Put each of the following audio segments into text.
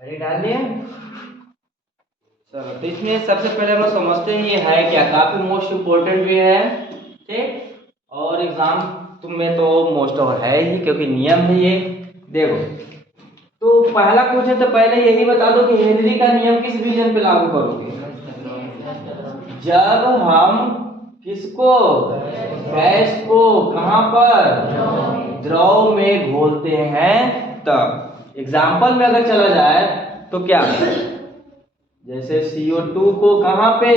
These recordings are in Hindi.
अरे डालिए। चलो तो इसमें सबसे पहले हम लोग समझते हैं ये है क्या, काफी मोस्ट इम्पोर्टेंट भी है, ठीक। और एग्जाम तुम्हें तो मोस्ट और है ही, क्योंकि नियम है ये। देखो तो पहला क्वेश्चन तो पहले यही बता दो कि हेनरी का नियम किस रीजन पे लागू करोगे? जब हम किसको, गैस को कहां पर, द्रव में घोलते हैं तब। एग्जाम्पल में अगर चला जाए तो क्या, जैसे CO2 को कहां पे,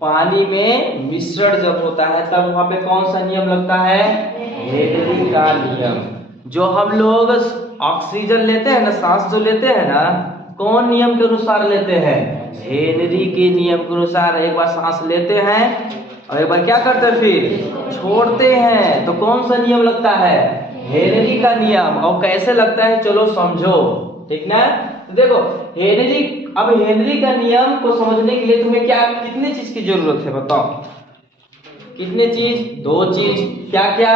पानी में मिश्रण जब होता है तब वहां पे कौन सा नियम लगता है? हेनरी का नियम। जो हम लोग ऑक्सीजन लेते हैं ना, सांस जो लेते हैं ना, कौन नियम के अनुसार लेते हैं? हेनरी के नियम के अनुसार। एक बार सांस लेते हैं और एक बार क्या करते हैं, फिर छोड़ते हैं, तो कौन सा नियम लगता है? हेनरी का नियम। और कैसे लगता है चलो समझो, ठीक ना। तो देखो हेनरी, अब हेनरी का नियम को समझने के लिए तुम्हें क्या, कितने चीज की जरूरत है बताओ? कितने चीज? दो चीज। क्या क्या?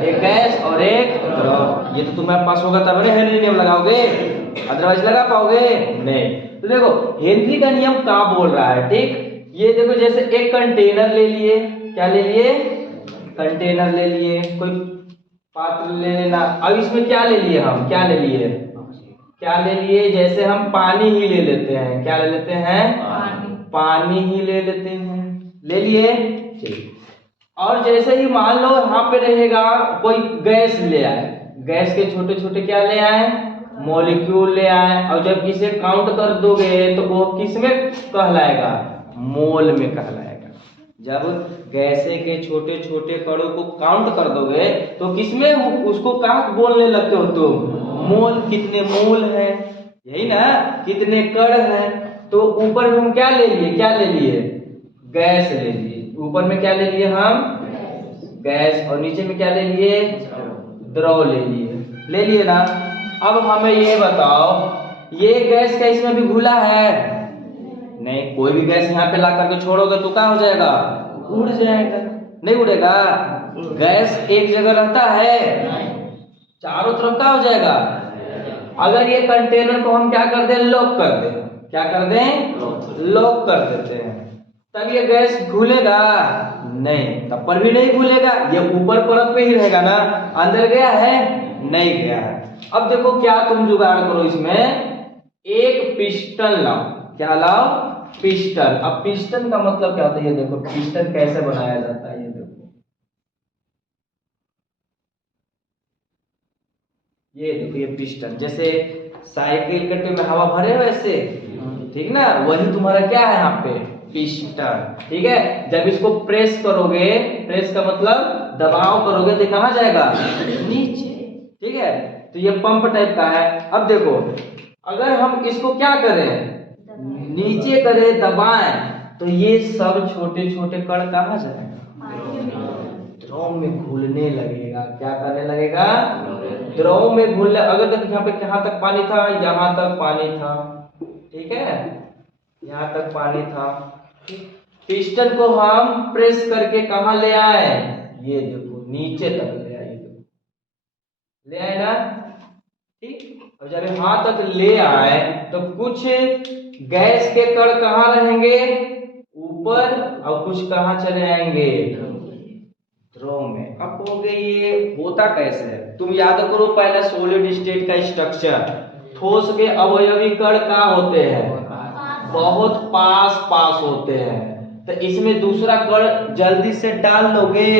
एक गैस और एक द्रव। ये तो तुम्हारे पास होगा तब ना हेनरी नियम लगाओगे, अदरवाइज लगा पाओगे नहीं। तो देखो हेनरी का नियम क्या बोल रहा है, ठीक। ये देखो जैसे एक कंटेनर ले लिए, क्या ले लिए? कंटेनर ले लिए, कोई पात्र ले लेना। अब इसमें क्या ले लिए हम, क्या ले लिए, क्या ले लिए? जैसे हम पानी ही ले लेते हैं, क्या ले लेते हैं? पानी ही ले लेते हैं, ले लिए, ठीक। और जैसे ही मान लो यहाँ पे रहेगा कोई गैस ले आए, गैस के छोटे छोटे क्या ले आए, मॉलिक्यूल ले आए, और जब इसे काउंट कर दोगे तो वो किस में कहलाएगा? मोल में कहलाएगा। जब गैसे के छोटे छोटे कणों को काउंट कर दोगे तो किसमें उसको कहाँ बोलने लगते हो तुम? मोल। कितने मोल है, यही ना, कितने कण है। तो ऊपर में हम क्या ले लिए, क्या ले लिए? गैस ले लिए। ऊपर में क्या ले लिए हम? गैस। और नीचे में क्या ले लिए? द्रव ले लिए, ले लिए ना। अब हमें ये बताओ, ये गैस क्या इसमें भी घुला है? नहीं। कोई भी गैस यहाँ पे ला करके छोड़ोगे तो क्या हो जाएगा? उड़ जाएगा। नहीं उड़ेगा। गैस एक जगह रहता है, चारों तरफ क्या हो जाएगा? अगर ये कंटेनर को हम क्या कर दें, लॉक कर दें, क्या कर दें? लॉक कर देते हैं, तब ये गैस घुलेगा? नहीं, तब पर भी नहीं घुलेगा। ये ऊपर परत पे ही रहेगा ना, अंदर गया है? नहीं गया है। अब देखो क्या तुम जुगाड़ करो, इसमें एक पिस्टन लाओ। क्या लाओ? पिस्टन। अब पिस्टन का मतलब क्या होता है, ये देखो पिस्टन कैसे बनाया जाता है, ये देखो, ये देखो ये पिस्टन। जैसे साइकिल के में हवा भरे वैसे, ठीक ना, वही तुम्हारा क्या है यहाँ पे, पिस्टन, ठीक है। जब इसको प्रेस करोगे, प्रेस का मतलब दबाव करोगे तो कहां जाएगा? नीचे, ठीक है। तो ये पंप टाइप का है। अब देखो अगर हम इसको क्या करें, नीचे करें, दबाएं, तो ये सब छोटे छोटे कण कहां जाएगा? द्रव में घुलने लगेगा। क्या करने लगेगा? द्रव में घुलने। अगर देखो यहाँ पे कहाँ तक पानी था, यहाँ तक पानी था, ठीक है, यहाँ तक पानी था। पिस्टन को हम प्रेस करके कहा ले आए, ये देखो नीचे तक ले आए, ले आए ना, ठीक। और जब यहाँ तक ले आए तो कुछ गैस के कण कहाँ रहेंगे? ऊपर। और कुछ कहाँ चले आएंगे? द्रव में। अब कहोगे ये होता कैसे है? तुम याद करो पहले सॉलिड स्टेट का स्ट्रक्चर। ठोस के अवयवी कण कहाँ होते हैं? बहुत पास पास होते हैं। तो इसमें दूसरा कण जल्दी से डाल लोगे?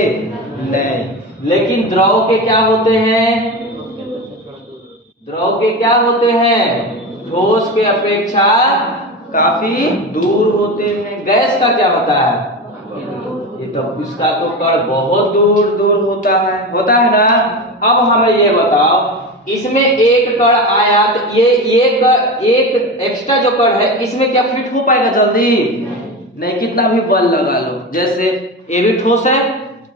नहीं। लेकिन द्रव के क्या होते हैं? द्रव के क्या होते हैं? ठोस के अपेक्षा काफी दूर होते हैं। गैस का क्या होता है? ये तो इसका तो कण बहुत दूर दूर होता है ना। अब हमें ये बताओ, इसमें एक कण आया तो ये एक एक्स्ट्रा जो कण है इसमें क्या फिट हो पाएगा जल्दी? नहीं। कितना भी बल लगा लो, जैसे ये भी ठोस है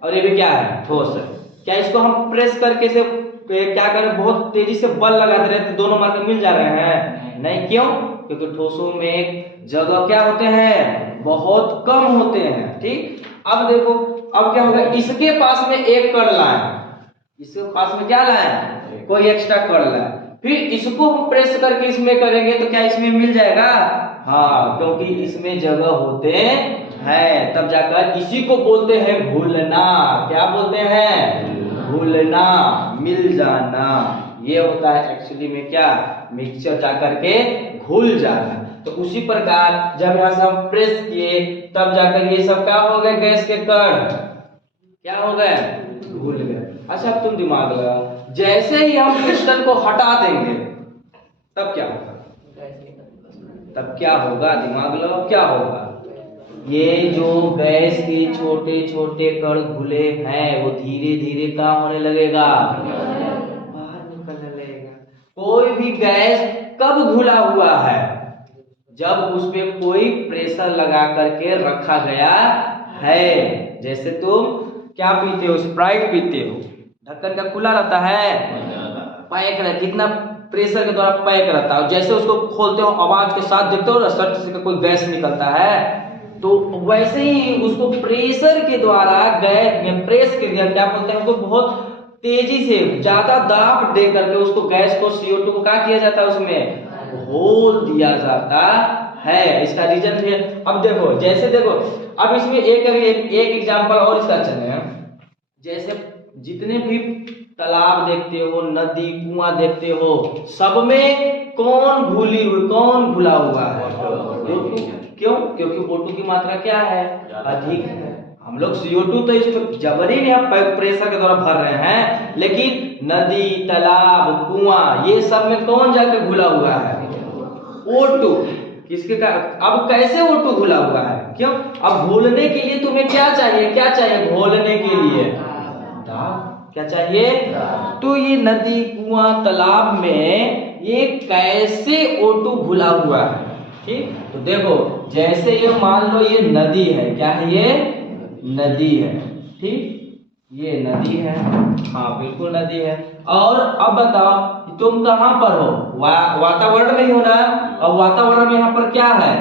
और ये भी क्या है? ठोस है। क्या इसको हम प्रेस करके से क्या करें, बहुत तेजी से बल लगाते रहे तो दोनों मार्ग मिल जा रहे हैं? नहीं। क्यों? क्योंकि ठोसों में जगह क्या होते हैं? बहुत कम होते हैं, ठीक। अब देखो अब क्या होगा, इसके पास में एक कण लाए, इसके पास में क्या लाए? कोई एक्स्ट्रा कण लाए, फिर इसको हम प्रेस करके इसमें करेंगे तो क्या इसमें मिल जाएगा? हाँ, क्योंकि इसमें जगह होते हैं, तब जाकर इसी को बोलते हैं घुलना। क्या बोलते हैं? घुलना, मिल जाना। ये होता है एक्चुअली में क्या? मिक्सचर जाकर के घुल जाना। तो उसी प्रकार जब यहाँ से हम प्रेस किए तब जाकर ये सब क्या हो गए? गैस के कण क्या हो गए? घुल गए। अच्छा, अब तुम दिमाग लगाओ, जैसे ही हम क्रिस्टल को हटा देंगे तब क्या होगा? तब क्या होगा? दिमाग लगाओ, क्या होगा? ये जो गैस के छोटे छोटे कण घुले हैं वो धीरे धीरे क्या होने लगेगा? बाहर निकलने लगेगा। कोई भी गैस कब घुला हुआ है? जब उस पे कोई प्रेशर लगा करके रखा गया है। जैसे तुम क्या पीते हो? स्प्राइट पीते हो, ढक्कन का खुला रहता है, पैक रहता है, कितना प्रेशर के द्वारा पैक रहता है। जैसे उसको खोलते हो आवाज के साथ देखते हो सट से कोई गैस निकलता है, तो वैसे ही उसको प्रेशर के द्वारा गैस में प्रेस के द्वारा क्या बोलते हैं उसको, बहुत तेजी से ज्यादा दाब दे करके उसको गैस को CO2 को क्या किया जाता है? उसमें घोल दिया जाता है। इसका रीजन भी है। अब देखो, जैसे देखो, अब इसमें एक एग्जांपल और इसका चले। जैसे जितने भी तालाब देखते हो, नदी, कुआं देखते हो, सब में कौन घुली हुई, कौन घुला हुआ है? O2। क्यों? क्योंकि O2 की मात्रा क्या है? अधिक है। हम लोग CO2 तो इसको जबरी में हम प्रेशर के द्वारा भर रहे हैं, लेकिन नदी, तालाब, कुआं ये सब में कौन जाकर घुला हुआ है? O2। किसके का? अब कैसे O2 घुला हुआ है? क्यों? अब घोलने के लिए तुम्हें क्या चाहिए? क्या चाहिए घोलने के लिए? दाब। क्या चाहिए? तो ये नदी, कुआं, तालाब में ये कैसे O2 घुला हुआ है? ठीक, तो देखो, जैसे ये मान लो ये नदी है। क्या है? ये नदी है। ठीक, ये नदी है। हाँ, बिल्कुल नदी है। और अब बताओ तुम कहाँ पर हो? वातावरण में ही हो ना। अब वातावरण में यहाँ पर क्या है?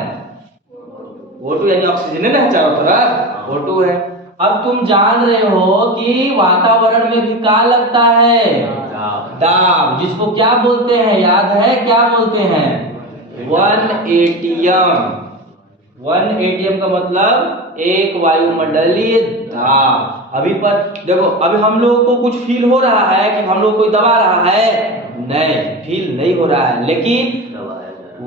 O2 यानी ऑक्सीजन है ना चारों तरफ, O2 है। अब तुम जान रहे हो कि वातावरण में भी क्या लगता है? दाब, जिसको क्या बोलते हैं? याद है? क्या बोलते हैं? 1 एटीएम। 1 एटीएम का मतलब एक वायुमंडलीय दाब। अभी पर देखो, अभी हम लोगों को कुछ फील हो रहा है कि हम लोग कोई दबा रहा है? नहीं, फील नहीं हो रहा है। लेकिन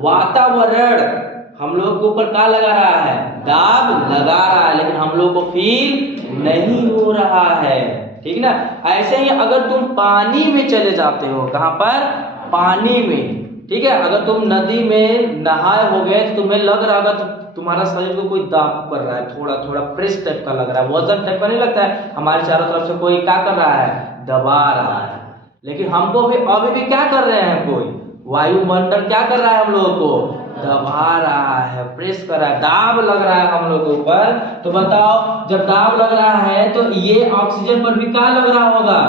वातावरण हम लोग के ऊपर क्या लगा रहा है? दाब लगा रहा है, लेकिन हम लोग को फील नहीं हो रहा है। ठीक ना? ऐसे ही अगर तुम पानी में चले जाते हो, कहां पर? पानी में। ठीक है, अगर तुम नदी में नहाए हो गए तो तुम्हें लग रहा होगा तुम्हारा शरीर को कोई दाब कर रहा है, थोड़ा थोड़ा प्रेस टाइप का लग रहा है, वजन टाइप का नहीं लगता है। हमारे चारों तरफ से कोई क्या कर रहा है? दबा रहा है। लेकिन हमको भी अभी भी क्या कर रहे हैं? कोई वायुमंडल क्या कर रहा है? हम लोगों को दबा रहा है, प्रेस कर रहा है, दाब लग रहा है हम लोग के ऊपर। तो बताओ, जब दाब लग रहा है तो ये ऑक्सीजन पर भी क्या लग रहा होगा?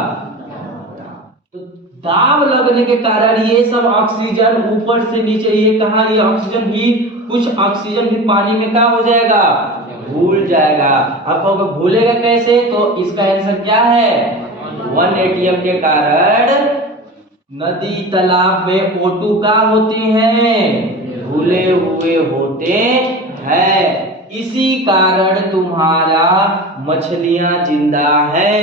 तो दाब लगने के कारण ये सब ऑक्सीजन ऊपर से नीचे, ये कहा, ये ऑक्सीजन भी, कुछ ऑक्सीजन भी पानी में क्या हो जाएगा? घुल जाएगा। अब घुलेगा कैसे? तो इसका आंसर क्या है? 1 एटीएम के कारण नदी, तालाब में O2 का होते हैं? घुले हुए होते हैं। इसी कारण तुम्हारा मछलियां जिंदा है।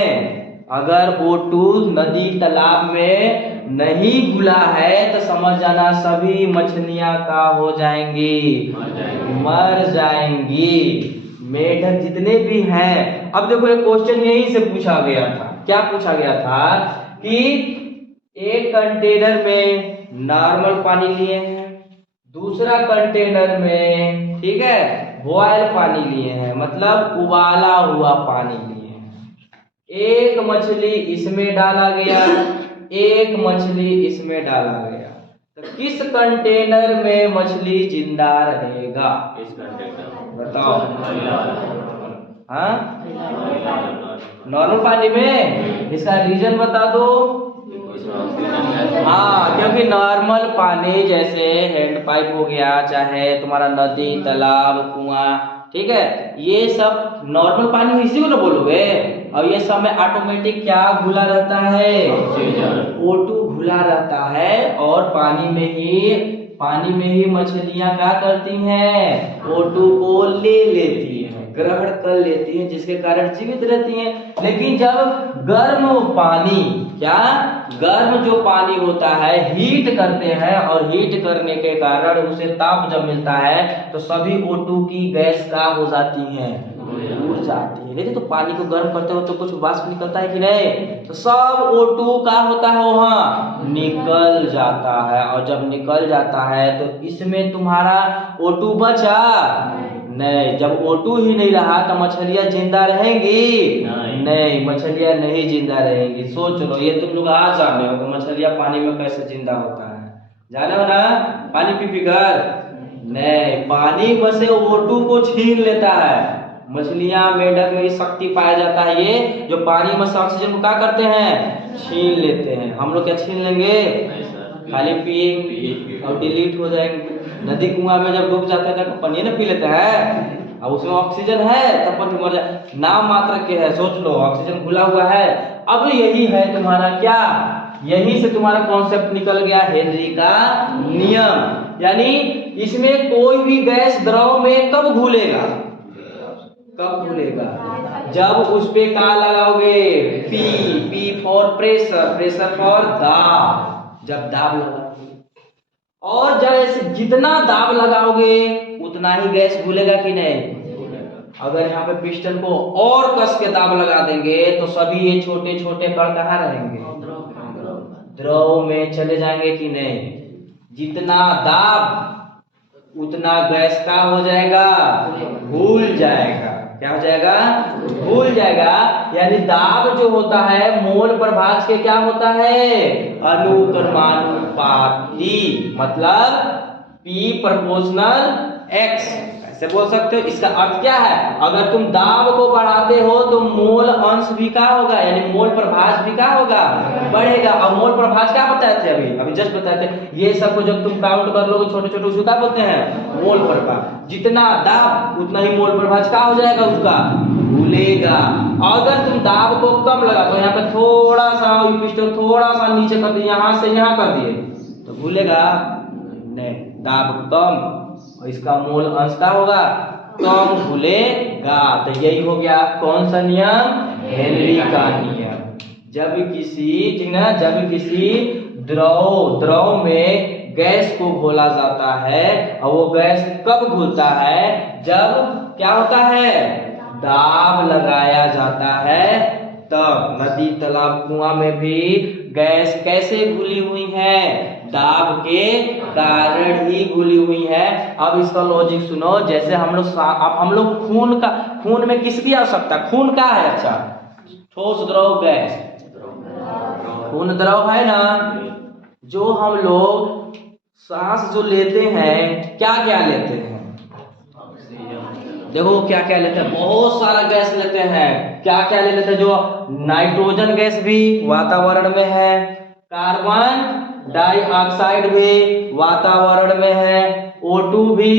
अगर O2 नदी, तालाब में नहीं घुला है तो समझ जाना सभी मछलियां का हो जाएंगी, मर जाएंगी। मेढक जितने भी हैं। अब देखो, एक क्वेश्चन यही से पूछा गया था। क्या पूछा गया था? कि एक कंटेनर में नॉर्मल पानी लिए हैं, दूसरा कंटेनर में, ठीक है, बॉयल पानी लिए हैं, मतलब उबाला हुआ पानी लिए हैं। एक मछली इसमें डाला गया, एक मछली इसमें डाला गया, तो किस कंटेनर में मछली जिंदा रहेगा? किस कंटेनर? बताओ। हाँ, नॉर्मल पानी में। इसका रीजन बता दो। हाँ, क्योंकि नॉर्मल पानी जैसे हैंड पाइप हो गया, चाहे तुम्हारा नदी, तालाब, कुआं, ठीक है, ये सब नॉर्मल पानी इसी को ना बोलोगे। और ये सब में ऑटोमेटिक क्या घुला रहता है? O2 घुला घुला रहता है और पानी में ही मछलियां क्या करती हैं, O2 को ले लेती हैं, ग्रहण कर लेती हैं, जिसके कारण जीवित रहती हैं। लेकिन जब गर्म जो पानी होता है हीट करते हैं और हीट करने के कारण उसे ताप जब मिलता है तो सभी O2 की गैस का हो जाती है, उड़ जाती है। देखिए तो पानी को गर्म करते हो तो कुछ वाष्प निकलता है कि नहीं, तो सब O2 का होता है वहां निकल जाता है। और जब निकल जाता है तो इसमें तुम्हारा O2 बचा नहीं। जब O2 ही नहीं रहा तो मछलियां जिंदा रहेंगी नहीं, मछलियां नहीं जिंदा रहेंगी। सोच लो, ये तुम लोग आज जाने हो मछलियां पानी में कैसे जिंदा होता है, जाने हो ना, पानी पी कर नहीं, पानी में से O2 को छीन लेता है। मछलियां मेंढक में शक्ति पाया जाता है, ये जो पानी में से ऑक्सीजन को क्या करते हैं, छीन लेते हैं। हम लोग क्या छीन लेंगे, खाली पिए और डिलीट हो जाएंगे। नदी कुआं में जब डूब जाते हैं तो पानी ना पी लेते हैं, अब उसमें ऑक्सीजन है तब पर मर जाए, नाम मात्र के है। सोच लो ऑक्सीजन घुला हुआ है। अब यही है तुम्हारा क्या, यहीं से तुम्हारा कॉन्सेप्ट निकल गया हेनरी का नियम। यानी इसमें कोई भी गैस द्रव में कब घुलेगा, जब उस पे क्या लगाओगे, P for pressure, pressure for दाब, जब दाब लगाओगे। और जैसे जितना दाब लगाओगे उतना ही गैस घुलेगा कि नहीं। अगर यहाँ पे पिस्टन को और कस के दाब लगा देंगे तो सभी ये छोटे छोटे कण कहाँ रहेंगे, द्रव में चले जाएंगे कि नहीं। जितना दाब उतना गैस का हो जाएगा, घुल जाएगा। क्या हो जाएगा, घुल जाएगा। यानी दाब जो होता है मोल प्रभाज के क्या होता है, अनुक्रमानुपाती, मतलब P प्रोपोर्शनल X, ऐसे बोल सकते हो। इसका अर्थ क्या है, अगर तुम दाब को बढ़ाते हो तो मोल अंश भी क्या होगा, यानी मोल प्रभाज भी क्या होगा, बढ़ेगा। और मोल प्रभाज क्या बताए थे, अभी जस्ट बताए थे, ये सब को जब तुम काउंट कर लोगे छोटे छोटे उसको क्या बोलते हैं, मोल प्रभाज। जितना दाब उतना ही मोल प्रभाज क्या हो जाएगा, उसका घुलेगा। अगर तुम दाब को कम लगा तो यहाँ पे थोड़ा सा पिस्टन थोड़ा सा नीचे कर दिए, यहाँ से यहाँ कर दिए तो घुलेगा नहीं, दाब कम और इसका मोल अंश क्या होगा, कम घुलेगा। तो यही हो गया कौन सा नियम, हेनरी का नियम। जब किसी द्रव में गैस को घोला जाता है और वो गैस कब घुलता है, जब क्या होता है, दाब लगाया जाता है। तब नदी तालाब कुआं में भी गैस कैसे घुली हुई है, दाब के कारण ही घुली हुई है। अब इसका लॉजिक सुनो। जैसे हम लोग खून में किसकी आवश्यकता, खून क्या है, अच्छा ठोस द्रव गैस, खून द्रव है ना। जो हम लोग सांस जो लेते हैं क्या क्या लेते हैं, देखो क्या क्या लेते हैं, बहुत सारा गैस लेते हैं। क्या क्या ले लेते हैं, जो नाइट्रोजन गैस भी वातावरण में है, कार्बन डाइऑक्साइड भी वातावरण में है, O2 भी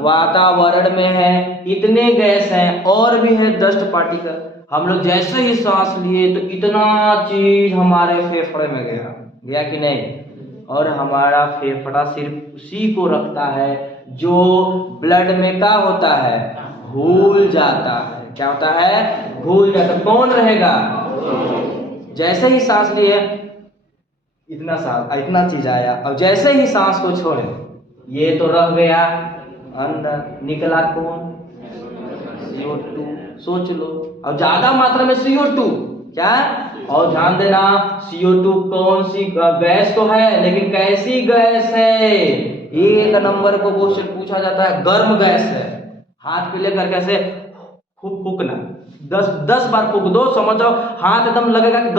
वातावरण में है। इतने गैस हैं, और भी है डस्ट पार्टिकल। हम लोग जैसे ही सांस लिए तो इतना चीज हमारे फेफड़े में गया कि नहीं। और हमारा फेफड़ा सिर्फ उसी को रखता है जो ब्लड में क्या होता है, घुल जाता है। क्या होता है, घुल जाता है। कौन रहेगा, जैसे ही सांस लिए इतना चीज आया, और जैसे ही सांस को छोड़े ये तो रह गया अंदर, निकला कौन, CO2। सोच लो, और ज्यादा मात्रा में CO2 क्या, और ध्यान देना CO2 कौन सी गैस तो है, लेकिन कैसी गैस है। एक नंबर को क्वेश्चन पूछा जाता है, गर्म गैस है। हाथ पे लेकर कैसे फूकना, 10 बार फूक दो, समझो हाथ एकदम लगेगा कि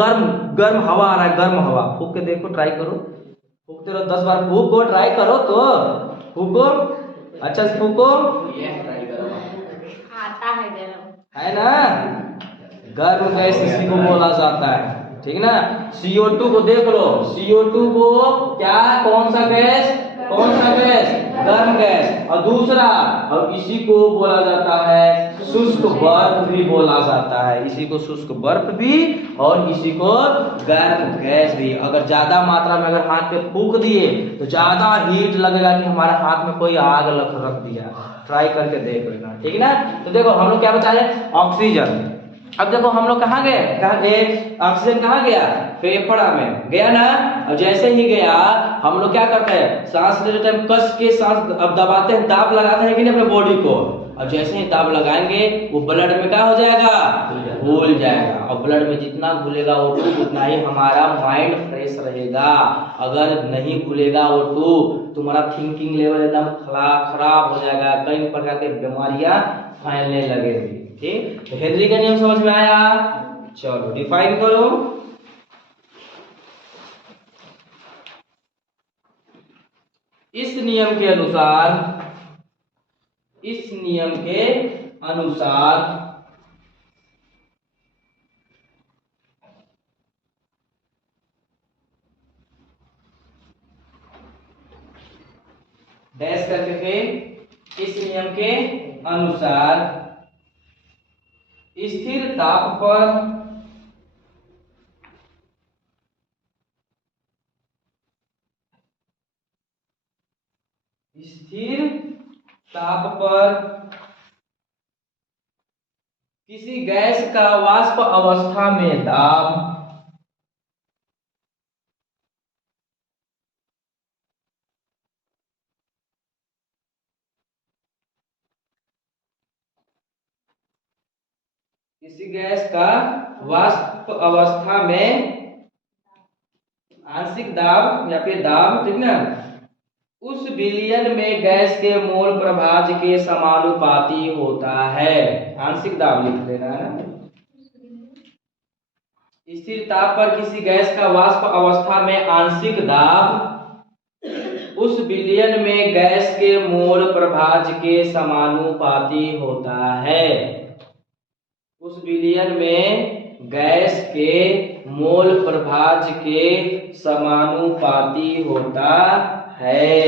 गर्म हवा आ रहा है, गर्म हवा। फूक के देखो, ट्राई करो, फूकते रहो 10 बार, फूको, ट्राई करो तो फूको, अच्छा से फूको, आता है गर्म, है ना। गर्म गैस इसी को बोला जाता है, ठीक ना। CO2 को देख लो, CO2 को क्या, कौन सा गैस, कौन सा गैस? गर्म गैस। और दूसरा, और इसी को बोला जाता है शुष्क बर्फ भी बोला जाता है, इसी को शुष्क बर्फ भी और इसी को गर्म गैस भी। अगर ज्यादा मात्रा में अगर हाथ पे फूंक दिए तो ज्यादा हीट लगेगा कि हमारे हाथ में कोई आग रख दिया। ट्राई करके देख लेना, ठीक ना। तो देखो हम लोग क्या बता रहे, ऑक्सीजन। अब देखो हम लोग कहाँ गए, ऑक्सीजन कहाँ गया? फेफड़ा में गया ना। अब जैसे ही गया हम लोग क्या करते हैं, सांस लेते टाइम कस के सांस अब दबाते हैं, दाब लगाते हैं कि नहीं अपने बॉडी को। अब जैसे ही दाब लगाएंगे वो ब्लड में क्या हो जाएगा? घुल जाएगा। और ब्लड में जितना घुलेगा O2 उतना ही हमारा माइंड फ्रेश रहेगा। अगर नहीं घुलेगा O2 तुम्हारा थिंकिंग लेवल एकदम खराब हो जाएगा, कई प्रकार के बीमारियां फैलने लगेगी। ठीक, तो हेनरी का नियम समझ में आया? चलो डिफाइन करो। इस नियम के अनुसार डैश करके फिर इस नियम के अनुसार स्थिर ताप पर किसी गैस का वाष्प अवस्था में दाब किसी गैस का वाष्प अवस्था में आंशिक दाब या फिर दाब, ठीक ना, उस विलयन में गैस के मोल प्रभाज के समानुपाती होता है। आंशिक दाब लिख देना है ना। स्थिर ताप पर किसी गैस का वाष्प अवस्था में आंशिक दाब उस विलयन में गैस के मोल प्रभाज के समानुपाती होता है। उस विलयन में गैस के मोल प्रभाज के समानुपाती होता है।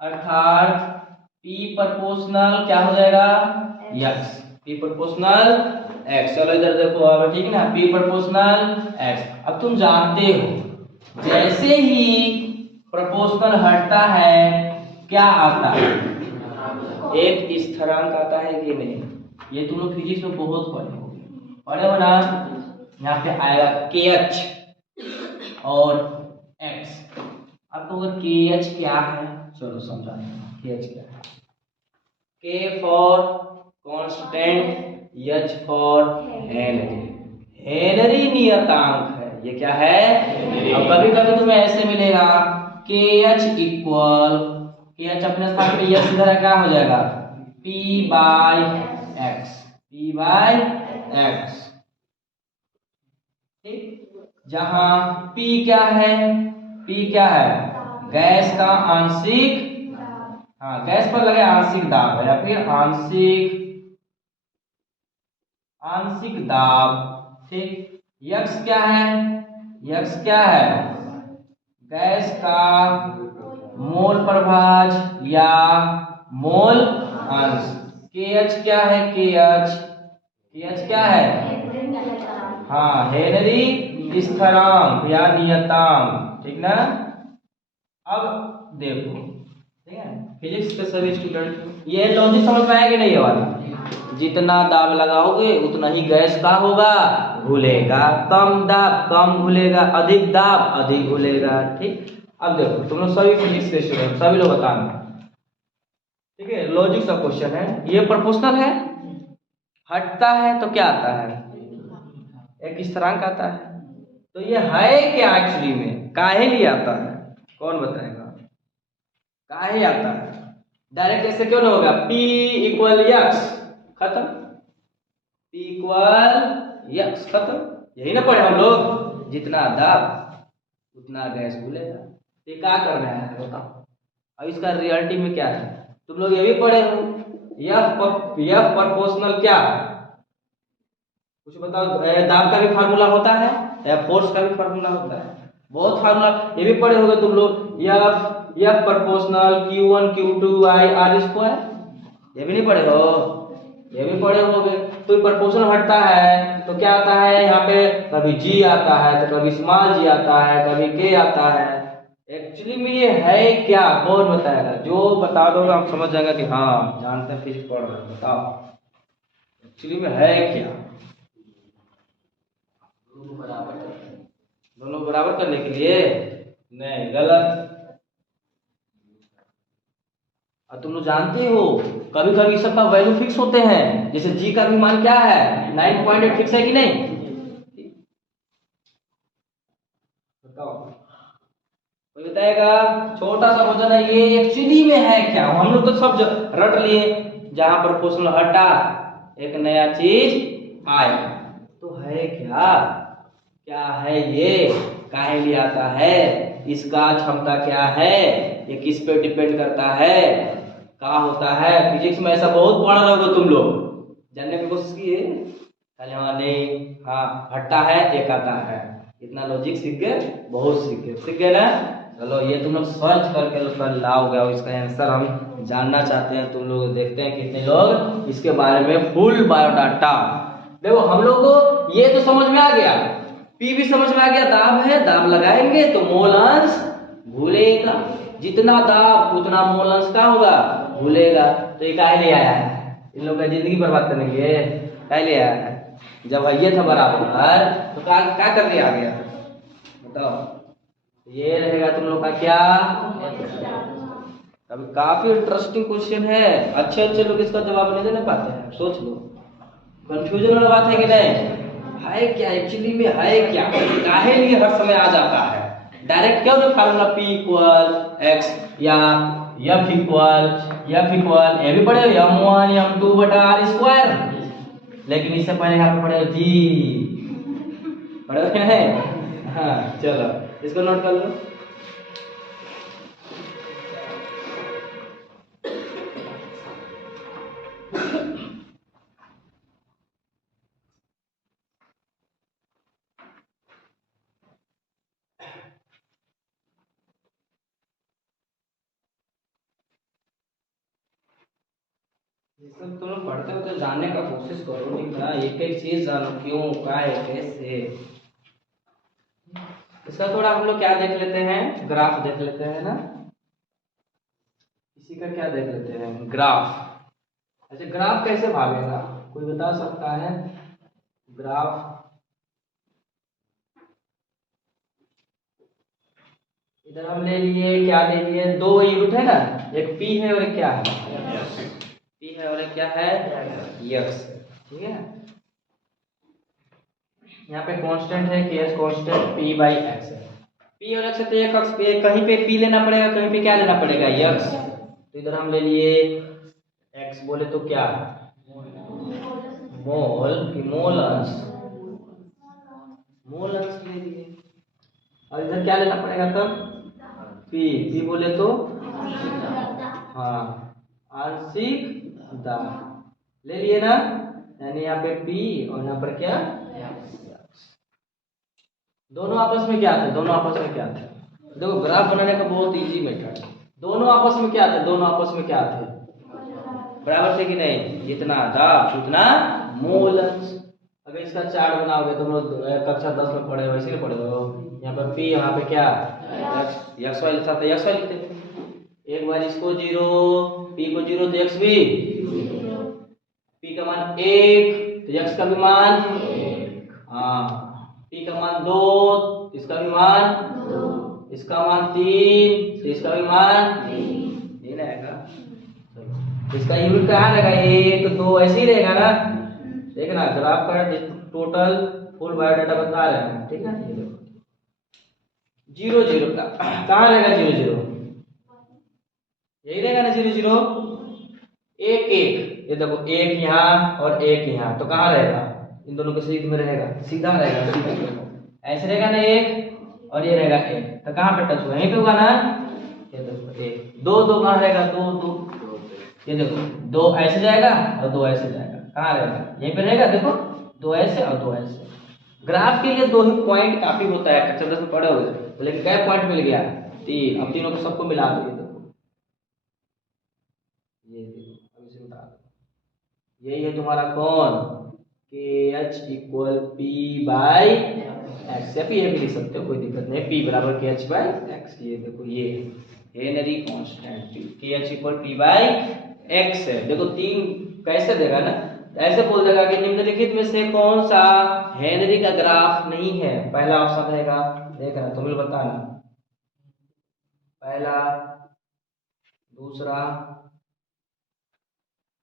अर्थात P प्रोपोर्शनल क्या हो जाएगा? X। P proportional X। चलो इधर देखो अब, ठीक ना, P प्रोपोर्शनल X। अब तुम जानते हो जैसे ही प्रोपोर्शनल हटता है क्या आता है? एक स्थिरांक आता है कि नहीं? ये तुम लोग फिजिक्स में बहुत पढ़े हो ना। यहाँ पे आएगा KH और X। अब तो KH क्या है, चलो समझाएंगे। KH क्या है? K for constant, H for Henry. Henry नियतांक है, ये क्या है? अब कभी कभी तुम्हें ऐसे मिलेगा KH इक्वल, KH अपने स्थान पे H इधर क्या हो जाएगा? P by X। P by X, ठीक। जहां P क्या है? P क्या है? गैस का आंशिक, हाँ गैस पर लगे आंशिक दाब है या फिर आंशिक दाब, ठीक। X क्या है? X क्या है? गैस का मोल प्रभाज या मोल अंश। KH क्या है? KH क्या है? हाँ हेनरी स्थिरांक या नियतांक, ठीक ना। अब देखो, ठीक है, फिजिक्स के सभी स्टूडेंट ये लॉजिक समझ में आएगा नहीं? ये वाला, जितना दाब लगाओगे उतना ही गैस का होगा, घुलेगा। कम दाब कम घुलेगा, अधिक दाब अधिक घुलेगा, ठीक। अब देखो तुम लोग सभी फिजिक्स के स्टूडेंट सभी लोग बताना, ठीक है। लॉजिक का क्वेश्चन है, ये प्रोपोर्शनल है, हटता है तो क्या आता है? एक स्थिरांक आता है। तो ये है क्या एक्चुअली में? काहे लिए आता है? कौन बताएगा? काहे आता है? डायरेक्ट ऐसे क्यों नहीं होगा? P इक्वल X, खत्म। P इक्वल X, खत्म। यही ना पढ़े हम लोग, जितना दाब उतना गैस घुलेगा। ये क्या करना है बताओ। अब इसका रियलिटी में क्या है? तुम लोग ये भी पढ़े हो, F प्रोपोर्शनल क्या? कुछ बताओ। दाब का भी फार्मूला होता है या फोर्स का भी फार्मूला होता है, बहुत फार्मूला। ये भी पढ़े होगे तुम लोग, F proportional Q1 Q2 I R square, ये भी नहीं पढ़े हो? ये भी पढ़े होगे। तो प्रोपोर्शनल हटता है तो क्या आता है यहाँ पे, कभी G आता है तो कभी स्मॉल g आता है, कभी K आता है। एक्चुअली में ये है क्या, कौन बताएगा? जो बता दोगे आप समझ जाएगा कि हाँ जानते हैं, फिजिक्स पढ़ रहे हैं। बताओ एक्चुअली में है क्या? दोनों बराबर करने के लिए? नहीं, गलत। और तुम लोग जानते हो कभी कभी सबका वैल्यू फिक्स होते हैं, जैसे जी का भी मान क्या है 9.8 फिक्स है कि नहीं? बताओ, कोई बताएगा? छोटा सा क्वेश्चन है ये, एक्चुअली में है क्या? हम लोग तो सब रट लिए, जहां पर प्रोपोर्शनल हटा एक नया चीज आया, तो है क्या? क्या है ये, काहे लिए आता है, इसका क्षमता क्या है, ये किस पे डिपेंड करता है, क्या होता है? फिजिक्स में ऐसा बहुत पढ़ रहे हो तुम लोग, जानने की कोशिश किए? अरे हाँ नहीं, हाँ हटता है एक आता है, इतना लॉजिक सीख गए, बहुत सीख गए ना। चलो ये तुम लोग सर्च करके उसका लाओगे और इसका आंसर हम जानना चाहते हैं। तुम लोग देखते हैं कितने लोग इसके बारे में फुल बायोडाटा। देखो हम लोग को ये तो समझ में आ गया, पी भी समझ में आ गया, दाब है, दाब लगाएंगे तो मोल अंश भूलेगा, जितना दाब उतना मोल अंश का होगा भूलेगा। तो ये काहे ले आया है, इन लोग का जिंदगी बर्बाद करने के लिए काहे ले आया है? जब ये था बराबर तो क्या करके आ गया? बताओ। ये रहेगा तुम लोग का क्या? अभी काफी इंटरेस्टिंग क्वेश्चन है, अच्छे अच्छे लोग इसका जवाब नहीं देने पाते हैं, सोच लो। कंफ्यूजन वाला बात है कि नहीं? है क्या एक्चुअली में, है क्या, काहे लिए हर समय आ जाता है? डायरेक्ट क्यों नहीं फार्मूला P इक्वल x या F इक्वल ये भी पढ़े M1 M2 बटा R स्क्वायर, लेकिन इससे पहले यहाँ पे पढ़े G पढ़े हैं। हाँ चलो इसको नोट कर लो। ये सब तुम लोग पढ़ते हो तो जानने का कोशिश करो, ठीक ना? एक एक चीज जानो, क्यों, क्या है, कैसे। इसका थोड़ा हम लोग क्या देख लेते हैं, ग्राफ देख लेते हैं ना। इसी का क्या देख लेते हैं, ग्राफ। अच्छा ग्राफ कैसे भागेगा, कोई बता सकता है? ग्राफ इधर हम ले लिए, क्या ले लिए, दो यूनिट है ना, एक P है और एक क्या है, P है और एक क्या है, X, ठीक है। यहाँ पे कांस्टेंट है K constant P by X है। P और X है तो एक अक्ष पे कहीं पे P लेना पड़ेगा, कहीं पे क्या लेना पड़ेगा, X। तो इधर हम ले लिए X, बोले तो क्या मोल की मोल अंश, मोल अंश ले लिए। और इधर क्या लेना पड़ेगा तब, P बोले तो हाँ आंशिक दाब ले लिए ना, यानी यहाँ पे P और यहाँ पर क्या, दोनों आपस में क्या थे, दोनों आपस में क्या थे? देखो ग्राफ बनाने का बहुत इजी मेथड है। दोनों आपस में क्या थे, दोनों आपस में क्या थे, बराबर थे कि नहीं? जितना दाब उतना मोल अंश। अगर इसका चार्ट बनाओगे तुम लोग कक्षा 10 में पढ़े हो, इसीलिए पढ़े हो। यहाँ पर P, यहाँ पे क्या x वाई लिखा था, x वाई लिखते थे। एक बार इसको 0, P को 0 तो x भी, P का मान 1 तो x का भी मान, हाँ P का मान 2 इसका भी मान, इसका मान 3 तो इसका भी मान नहीं रहेगा। इसका यूनिट कहाँ रहेगा, 1 2 ऐसे ही रहेगा ना। देखना ग्राफ का टोटल फुल बायोडाटा बता रहे हैं, ठीक है। ये देखो 0 0 का कहाँ रहेगा, 0 0 यही रहेगा ना, 0 0 1 1, ये देखो 1 यहाँ और 1 यहाँ, तो कहाँ रहेगा, इन दोनों के सीध में रहेगा, सीधा रहेगा, सीधा ऐसे रहेगा ना, 1 और ये रहेगा 1, तो कहाँ पे टच हुआ, यहीं पे होगा ना। ये देखो 1 2 2 कहाँ रहेगा, 2 2, ये देखो 2 ऐसे जाएगा और 2 ऐसे जाएगा, कहाँ रहेगा, यहीं पे रहेगा। देखो दो ऐसे और दो ऐसे। ग्राफ के लिए दो ही पॉइंट काफी होता है, कक्षा 10 में पढ़े हुए, तो लेकिन क्या पॉइंट मिल गया, तीन। अब तीनों को सबको मिला दो, ये देखो, ये देखो, अब इसे उठा दो। यही है तुम्हारा कौन, के H equal P by x, या पी है भी लिख सकते हो, कोई दिक्कत नहीं। पी बराबर के एच बाई एक्स, ये देखो ये हेनरी कांस्टेंट के H equal P by x है। देखो तीन कैसे देगा ना, ऐसे बोल देगा कि निम्नलिखित में से कौन सा हेनरी का ग्राफ नहीं है। पहला ऑप्शन रहेगा, देखना तुम्हें बताना, पहला, दूसरा,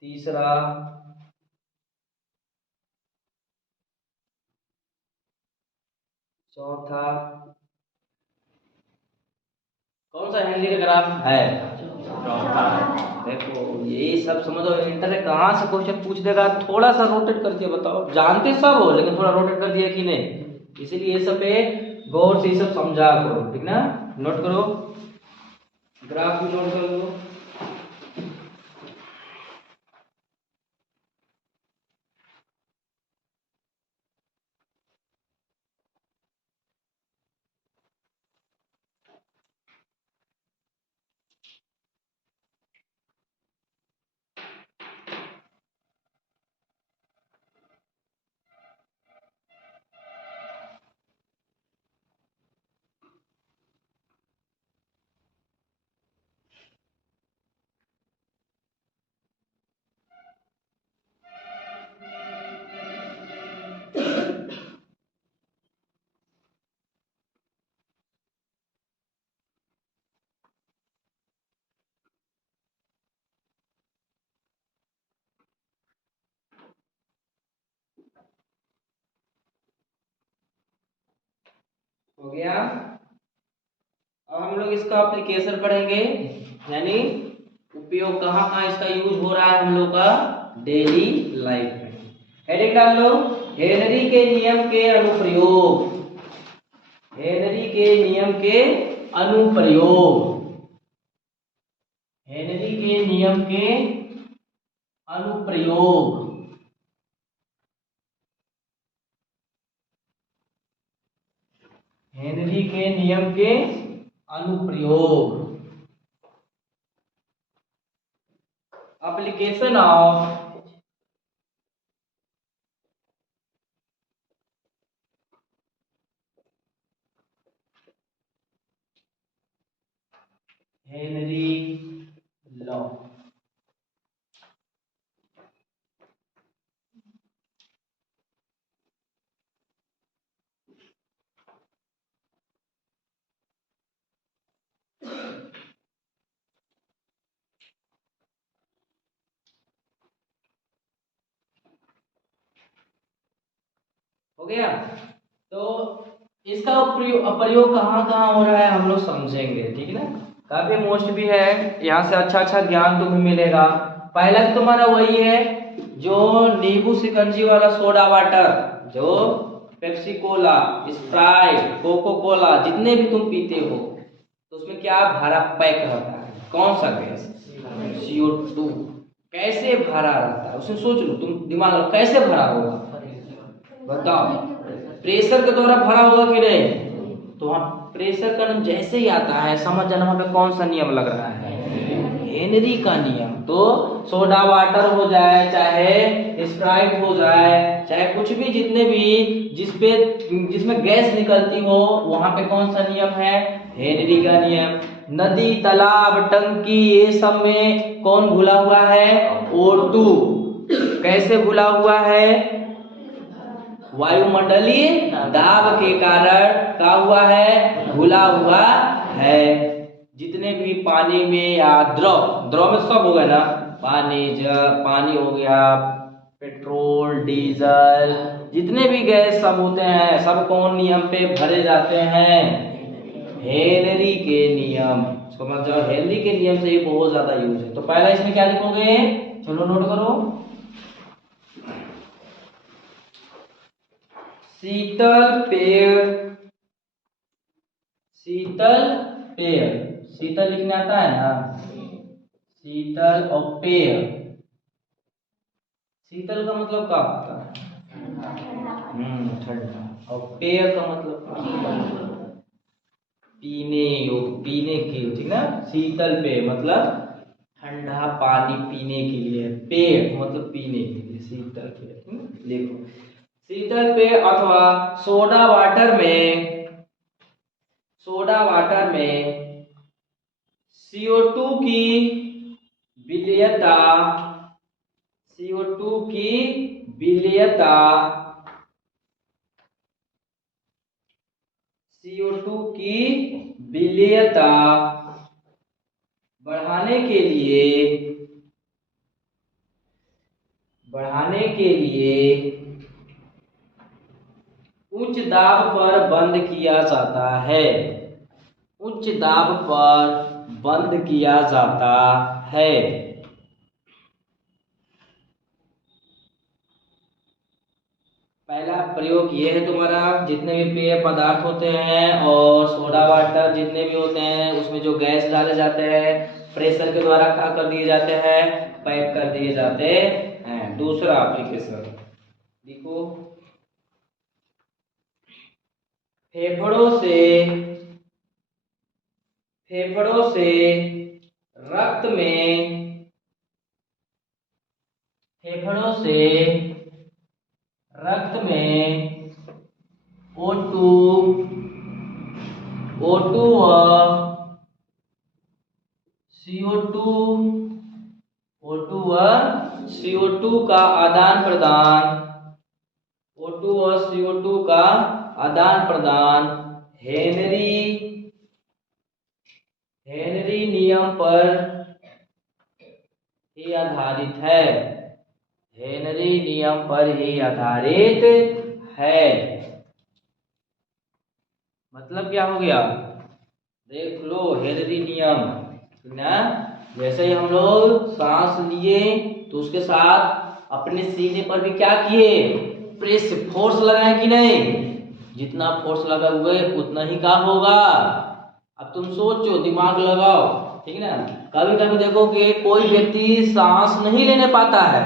तीसरा, चौथा, कौन सा हेनरी का ग्राफ है, चौथा। देखो ये सब समझो, इंटर कहाँ से क्वेश्चन पूछ देगा, थोड़ा सा रोटेट करके बताओ, जानते सब हो लेकिन थोड़ा रोटेट कर दिया कि नहीं, इसीलिए ये सब पे गौर से सब समझा करो, ठीक ना। नोट करो, ग्राफ भी नोट कर लो। हो गया। अब हम लोग इसका एप्लीकेशन पढ़ेंगे, यानी उपयोग कहाँ कहाँ इसका यूज हो रहा है हम लोग का डेली लाइफ में। हेडिंग डाल लो, हेनरी के नियम के अनुप्रयोग, हेनरी के नियम के अनुप्रयोग, हेनरी के नियम के अनुप्रयोग, हेनरी के नियम के अनुप्रयोग, एप्लीकेशन ऑफ हेनरी लॉ। हो गया। तो इसका प्रयोग कहाँ कहाँ हो रहा है हम लोग समझेंगे, ठीक है ना। काफी मोस्ट भी है, यहाँ से अच्छा अच्छा ज्ञान तुम्हें मिलेगा। पहला तो तुम्हारा वही है जो नींबू शिकंजी वाला सोडा वाटर, जो Pepsi cola, Sprite, Coca cola, जितने भी तुम पीते हो, तो उसमें क्या भरा पैक रहता है, कौन सा गैस, CO2। कैसे भरा रहता है उसमें सोच लो, तुम दिमाग लो कैसे भरा होगा, बताओ। प्रेशर के द्वारा भरा होगा कि नहीं, तो वहां प्रेशर का नियम जैसे ही आता है समझ जाना वहां पे कौन सा नियम लग रहा है, हेनरी का नियम। तो सोडा वाटर हो जाए, चाहे स्प्राइट हो जाए, चाहे कुछ भी, जितने भी जिसमें गैस निकलती हो, वहां पे कौन सा नियम है, हेनरी का नियम। नदी, तालाब, टंकी, ये सब में कौन घुला हुआ है, O2। कैसे घुला हुआ है, वायुमंडलीय दाब के कारण क्या हुआ है, घुला हुआ है। जितने भी पानी में या द्रव में सब हो गया ना, पानी हो गया, पेट्रोल, डीजल, जितने भी गैस सब होते हैं, सब कौन नियम पे भरे जाते हैं, हेनरी के नियम। इसको मतलब हेनरी के नियम से ये बहुत ज्यादा यूज है। तो पहला इसमें क्या लिखोगे, चलो नोट करो, शीतल पेय, शीतल पेय, शीतल लिखने आता है ना, शीतल और पेय, शीतल का मतलब क्या होता है, ठंडा। और पेय का मतलब पीने योग्य, पीने के, ठीक ना। शीतल पेय मतलब ठंडा पानी पीने के लिए, पेय मतलब पीने के लिए, शीतल पेय। देखो शीतल पेय अथवा सोडा वाटर में CO2 की विलेयता, CO2 की विलेयता, CO2 की विलेयता बढ़ाने के लिए उच्च दाब पर बंद किया जाता है, उच्च दाब पर बंद किया जाता है। पहला प्रयोग ये है तुम्हारा, जितने भी पेय पदार्थ होते हैं और सोडा वाटर जितने भी होते हैं उसमें जो गैस डाले जाते हैं प्रेशर के द्वारा क्या कर दिए जाते हैं, पैक कर दिए जाते हैं। दूसरा एप्लीकेशन देखो, फेफड़ों से रक्त में, फेफड़ों से रक्त में O2 व CO2 का आदान प्रदान, O2 और CO2 का आदान प्रदान हेनरी नियम पर ही आधारित है, हेनरी नियम पर ही आधारित है। मतलब क्या हो गया, देख लो हेनरी नियम ना। जैसे ही हम लोग सांस लिए तो उसके साथ अपने सीने पर भी क्या किए, प्रेस, फोर्स लगाए कि नहीं। जितना फोर्स लगा हुए उतना ही काम होगा। अब तुम सोचो, दिमाग लगाओ, ठीक है ना। कभी कभी देखो कि कोई व्यक्ति सांस नहीं लेने पाता है,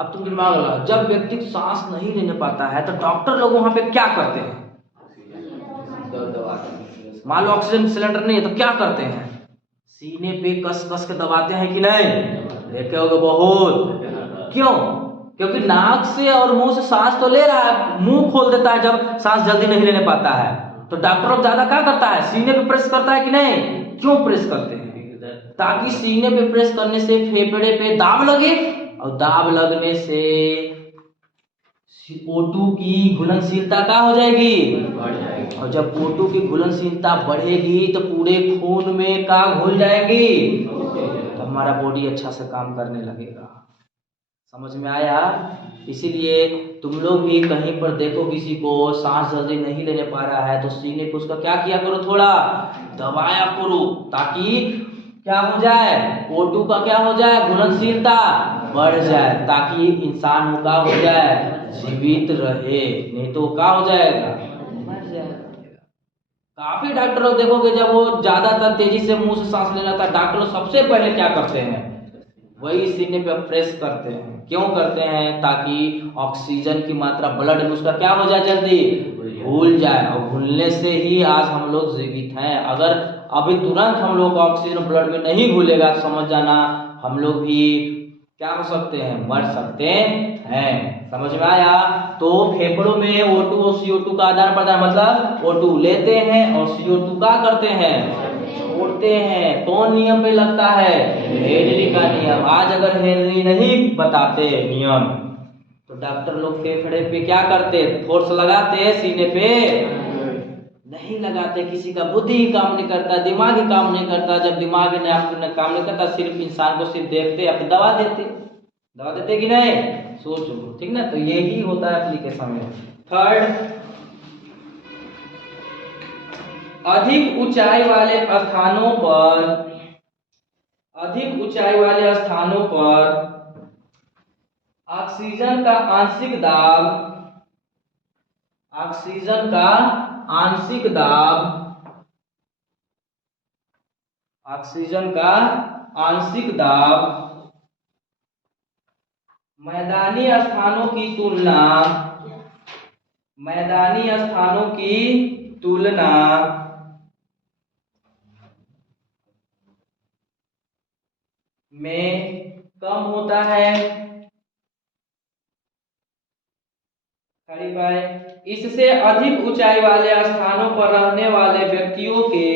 अब तुम दिमाग लगाओ, जब व्यक्ति सांस नहीं लेने पाता है तो डॉक्टर लोग वहां पे क्या करते हैं, मान लो ऑक्सीजन सिलेंडर नहीं है तो क्या करते हैं, सीने पे कस कस के दबाते हैं कि नहीं, देखे होगे बहुत। क्यों, क्योंकि नाक से और मुंह से सांस तो ले रहा है, मुंह खोल देता है जब सांस जल्दी नहीं लेने पाता है, तो डॉक्टर लोग ज्यादा क्या करता है, सीने पे प्रेस करता है कि नहीं। क्यों प्रेस करते हैं, ताकि सीने पे प्रेस करने से फेफड़े पे दाब लगे, और दाब लगने से O2 की घुलनशीलता क्या हो जाएगी, और जब O2 की घुलनशीलता बढ़ेगी तो पूरे खून में क्या घुल जाएगी, तो हमारा बॉडी अच्छा से काम करने लगेगा। समझ में आया। इसीलिए तुम लोग भी कहीं पर देखो किसी को सांस जल्दी नहीं लेने पा रहा है तो सीने पे उसका क्या किया करो, थोड़ा दबाया करो, ताकि क्या हो जाए, O2 का क्या हो जाए, घुलनशीलता बढ़ जाए, ताकि इंसान का हो जाए, जीवित रहे, नहीं तो क्या हो जाएगा, मर जाएगा। काफी डॉक्टर लोग देखोगे जब वो ज्यादातर तेजी से मुंह से सांस लेना था, डॉक्टर लोग सबसे पहले क्या करते हैं, वही सीने पे प्रेस करते हैं। क्यों करते हैं, ताकि ऑक्सीजन की मात्रा ब्लड में उसका क्या हो जाए, जल्दी घुल जाए, और घुलने से ही आज हम लोग जीवित हैं। अगर अभी तुरंत हम लोग ऑक्सीजन ब्लड में नहीं घुलेगा तो समझ जाना हम लोग भी क्या हो सकते हैं, मर सकते हैं। समझ में आया। तो फेफड़ों में O2 और CO2 का आदान प्रदान, मतलब O2 लेते हैं और CO2 का करते हैं, छोड़ते हैं। कौन नियम पे लगता है, हेनरी का नियम। आज अगर हेनरी नहीं बताते नियम तो डॉक्टर लोग फेफड़े पे क्या करते, फोर्स लगाते, सीने पे नहीं लगाते। किसी का बुद्धि ही काम नहीं करता, दिमाग ही काम नहीं करता। जब दिमाग ने काम नहीं करता, सिर्फ इंसान को सिर्फ देखते या फिर दवा देते कि नहीं, सोचो, ठीक ना। तो यही होता है एप्लीकेशन में। थर्ड, अधिक ऊंचाई वाले स्थानों पर ऑक्सीजन का आंशिक दाब मैदानी स्थानों की तुलना में कम होता है। खड़ी पाए। इससे अधिक ऊंचाई वाले स्थानों पर रहने वाले व्यक्तियों के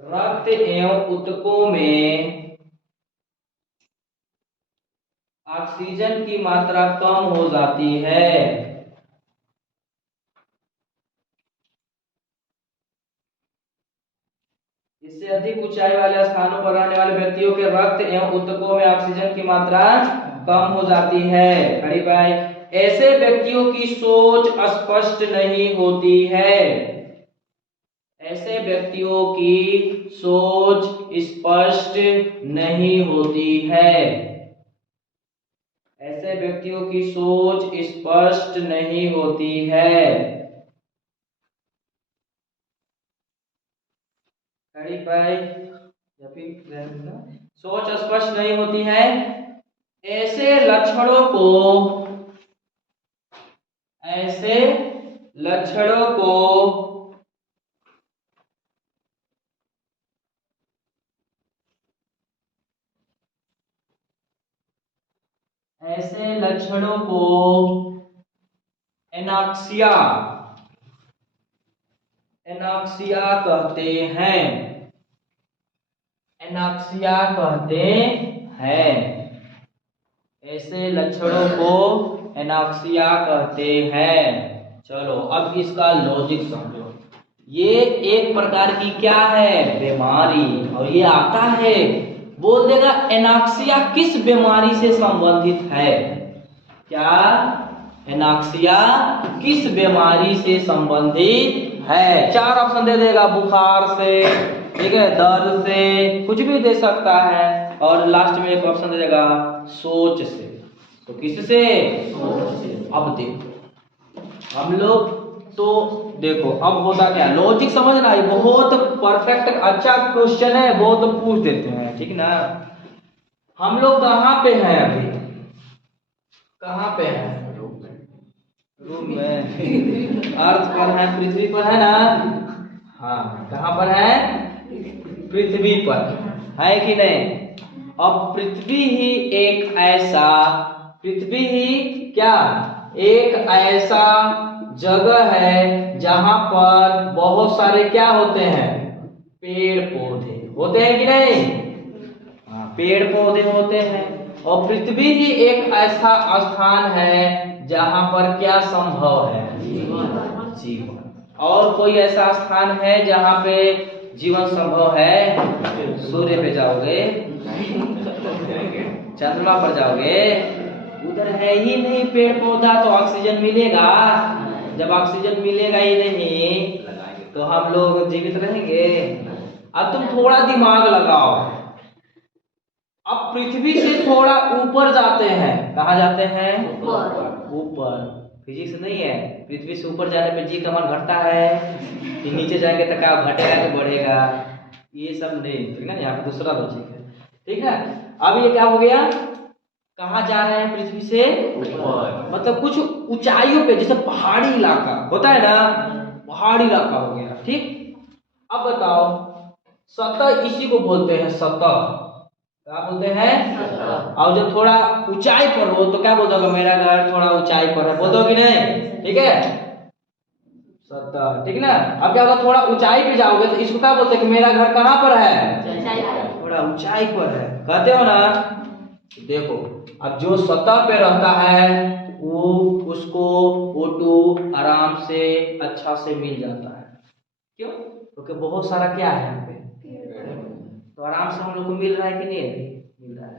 रक्त एवं ऊतकों में ऑक्सीजन की मात्रा कम हो जाती है। इससे अधिक ऊंचाई वाले स्थानों पर रहने वाले व्यक्तियों के रक्त एवं ऊतकों में ऑक्सीजन की मात्रा कम हो जाती है। खड़ी पाई। ऐसे व्यक्तियों की सोच स्पष्ट नहीं होती है। ऐसे व्यक्तियों की सोच स्पष्ट नहीं होती है। ऐसे व्यक्तियों की सोच स्पष्ट नहीं होती है। खड़ी पाई। सोच स्पष्ट नहीं होती है। ऐसे लक्षणों को एनाक्सिया कहते हैं। ऐसे लक्षणों को एनाक्सिया कहते हैं। चलो अब इसका लॉजिक समझो। ये एक प्रकार की क्या है? बीमारी। और ये आता है, बोल देगा एनाक्सिया किस बीमारी से संबंधित है? क्या एनाक्सिया किस बीमारी से संबंधित है? 4 ऑप्शन दे देगा। बुखार से, ठीक है, दर्द से, कुछ भी दे सकता है। और लास्ट में एक ऑप्शन दे देगा सोच से। तो किससे? सोच से। अब देखो हम लोग तो देखो अब होता क्या, लॉजिक समझना। ये बहुत परफेक्ट अच्छा क्वेश्चन है, बहुत पूछ देते हैं, ठीक ना। हम लोग कहाँ पे हैं अभी? कहाँ पे हैं? रूम में। अर्थ पर है, पृथ्वी पर है ना? हाँ, कहाँ पर है? पृथ्वी पर है कि नहीं? अब पृथ्वी ही क्या एक ऐसा जगह है जहां पर बहुत सारे क्या होते हैं? पेड़ पौधे होते हैं कि नहीं? हाँ, पेड़ पौधे होते हैं। और पृथ्वी ही एक ऐसा स्थान है जहां पर क्या संभव है? जीवन। और कोई ऐसा स्थान है जहां पे जीवन संभव है? सूर्य पे जाओगे, चंद्रमा पर जाओगे, उधर है ही नहीं पेड़ पौधा, तो ऑक्सीजन मिलेगा? जब ऑक्सीजन मिलेगा ही नहीं तो हम लोग जीवित रहेंगे? अब तुम थोड़ा दिमाग लगाओ। अब पृथ्वी से थोड़ा ऊपर जाते हैं। कहाँ जाते हैं? ऊपर। फिजिक्स नहीं है, पृथ्वी से ऊपर जाने पे जी का मान घटता है कि नीचे जाएंगे तो क्या घटेगा कि बढ़ेगा? ये सब नहीं, ठीक है ना। यहाँ पे दूसरा लॉजिक है, ठीक है। अब ये क्या हो गया? कहाँ जा रहे हैं? पृथ्वी से ऊपर। मतलब कुछ ऊंचाइयों पे, जैसे पहाड़ी इलाका होता है ना, पहाड़ी इलाका हो गया, ठीक। अब बताओ, सतह इसी को बोलते हैं, सतह। क्या बोलते हैं? और जब थोड़ा ऊंचाई पर हो तो क्या बोलते हो? मेरा घर थोड़ा ऊंचाई पर है, बोलते हो कि नहीं? ठीक है, सतह, ठीक ना। अब क्या होगा? थोड़ा ऊंचाई पे जाओगे तो इसको क्या बोलते हैं कि मेरा घर कहाँ पर है? थोड़ा ऊंचाई पर है, कहते हो ना। देखो, अब जो सतह पे रहता है वो उसको O2 आराम से अच्छा से मिल जाता है। क्यों? क्योंकि बहुत सारा क्या है यहाँ पे, तो आराम से हम लोग को मिल रहा है कि नहीं? मिल रहा है।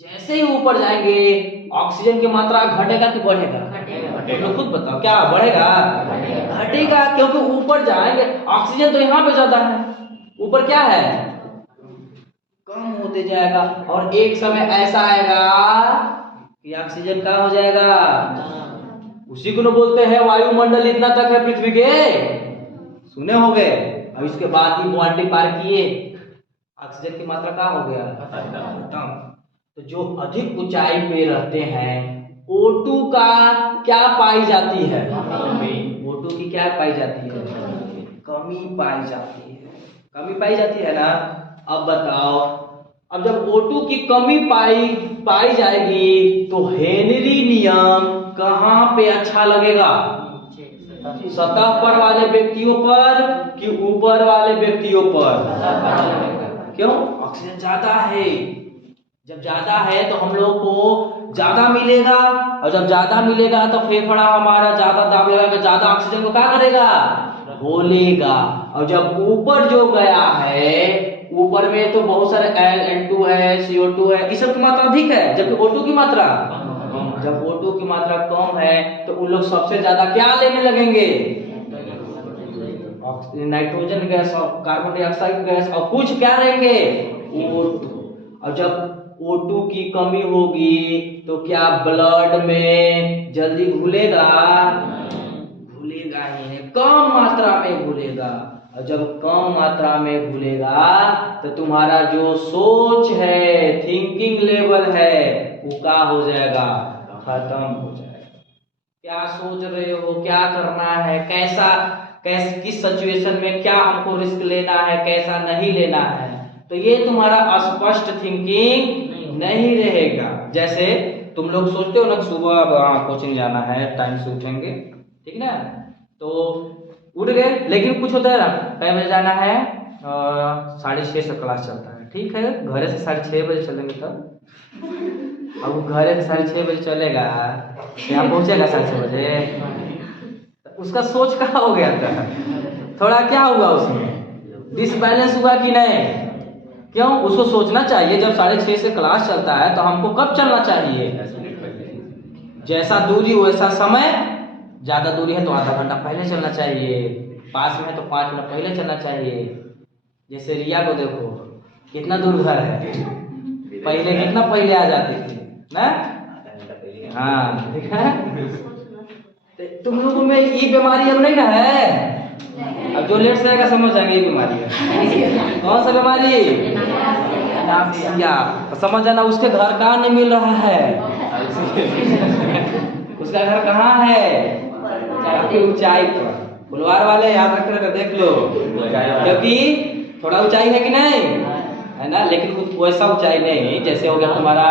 जैसे ही ऊपर जाएंगे ऑक्सीजन की मात्रा घटेगा कि बढ़ेगा? घटेगा। खुद बताओ, क्या बढ़ेगा? घटेगा, क्योंकि ऊपर जाएंगे। ऑक्सीजन तो यहाँ पे ज्यादा है, ऊपर क्या है, कम होते जाएगा, और एक समय ऐसा आएगा कि ऑक्सीजन कहाँ हो जाएगा। उसी को न बोलते हैं वायुमंडल इतना तक है पृथ्वी के, सुने होंगे। अब इसके बाद ही बाउंड्री पार किए, ऑक्सीजन की मात्रा कहाँ हो गया, खत्म। तो जो अधिक ऊंचाई पे रहते हैं O2 का क्या पाई जाती है, O2 की क्या पाई जाती है, कमी पाई जाती है, कमी पाई जाती है ना। अब बताओ, अब जब O2 की कमी पाई जाएगी तो हेनरी नियम कहाँ पे अच्छा लगेगा, सतह पर वाले व्यक्तियों पर कि ऊपर वाले व्यक्तियों पर। क्यों, ऑक्सीजन ज्यादा है, जब ज्यादा है तो हम लोग को ज्यादा मिलेगा, और जब ज्यादा मिलेगा तो फेफड़ा हमारा ज्यादा दाब लगाएगा, ज्यादा ऑक्सीजन को क्या करेगा, घोलेगा। और जब ऊपर जो गया है, ऊपर में तो बहुत सारे N2 है, CO2 है, इस सब की मात्रा अधिक है, जबकि O2 की मात्रा, जब O2 की मात्रा कम है तो उन लोग सबसे ज्यादा क्या लेने लगेंगे, नाइट्रोजन गैस और कार्बन डाइऑक्साइड गैस, और कुछ क्या रहेंगे, O2। और जब O2 की कमी होगी तो क्या ब्लड में जल्दी घुलेगा, घुलेगा ही नहीं, कम मात्रा में घुलेगा। और जब कम मात्रा में घुलेगा तो तुम्हारा जो सोच है, थिंकिंग लेवल है, वो क्या हो जाएगा, खत्म हो जाएगा। क्या सोच रहे हो, क्या करना है, किस सिचुएशन में क्या हमको रिस्क लेना है, कैसा नहीं लेना है, तो ये तुम्हारा स्पष्ट थिंकिंग नहीं रहेगा। जैसे तुम लोग सोचते हो ना सुबह कोचिंग जाना है, टाइम से उठेंगे, ठीक ना, तो उठ गए, लेकिन कुछ होता है ना, कई बजे जाना है, 6:30 से क्लास चलता है, ठीक है, घर से 6:30 बजे चलेंगे तब, अब घर से 6:30 बजे चलेगा, यहाँ पहुंचेगा 6:30 बजे, उसका सोच कहाँ हो गया था, थोड़ा क्या हुआ उसमें, डिसबैलेंस हुआ कि नहीं। क्यों, उसको सोचना चाहिए जब 6:30 से क्लास चलता है तो हमको कब चलना चाहिए, जैसा दूरी वैसा समय, ज्यादा दूरी है तो आधा घंटा पहले चलना चाहिए, पास में है तो 5 मिनट पहले चलना चाहिए। जैसे रिया को देखो, कितना दूर घर है, पहले कितना पहले आ जाती थी ना, हाँ ठीक है। तुम लोगों में ये बीमारी अब नहीं ना है, अब जो लेट से आएगा समझ जाएंगे ये बीमारी है। कौन सा बीमारी, तो समझ जाना, उसके घर कहाँ नहीं मिल रहा है, उसका घर कहाँ है, काफी ऊंचाई पर। बुलवार वाले याद रख रहे, देख लो, क्योंकि थोड़ा ऊंचाई है कि नहीं है ना, लेकिन कुछ वैसा ऊंचाई नहीं, जैसे हो गया तुम्हारा,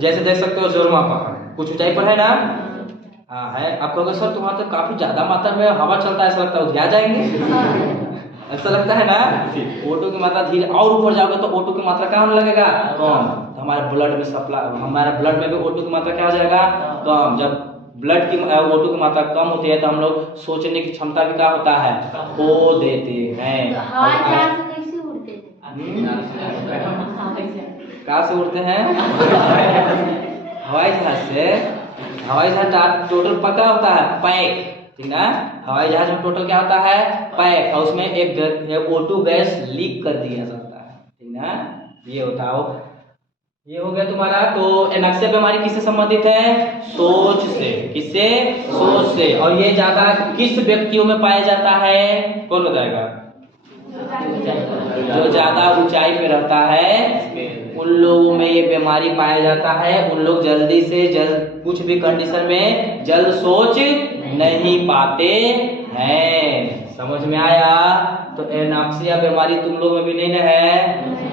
जैसे देख सकते हो जोरमा पहाड़ कुछ ऊंचाई पर है ना, हाँ है। आप कहोगे सर तुम्हारा तो काफी ज्यादा मात्रा में हवा चलता है, ऐसा लगता है उठ जाएंगे, ऐसा लगता है ना। O2 की मात्रा धीरे और ऊपर जाओगे तो O2 की मात्रा क्या होने लगेगा, कम, तो हमारे ब्लड में सप्लाई, हमारे ब्लड में भी O2 की मात्रा क्या हो जाएगा, कम। जब ब्लड की O2 की मात्रा कम होती है तो हम लोग सोचने की क्षमता भी क्या होता है, खो देते हैं। कहाँ से उड़ते हैं, हवाई जहाज से। हवाई जहाज टोटल पता होता है पैक, ठीक ना, हवाई जहाज में टोटल क्या होता है, पैक, और उसमें एक O2 गैस लीक कर दिया जाता है, ठीक ना, ये होता है। ये हो गया तुम्हारा। तो एनक्सिया बीमारी किससे संबंधित है, सोच से, किससे, सोच से। और ये ज्यादा किस व्यक्तियों में पाया जाता है, कौन बताएगा, जो ज्यादा ऊंचाई पे रहता है उन लोगों में ये बीमारी पाया जाता है। उन लोग जल्दी से जल्द कुछ भी कंडीशन में जल्द सोच नहीं पाते हैं। समझ में आया। तो एनक्सिया बीमारी तुम लोगों में भी नहीं है।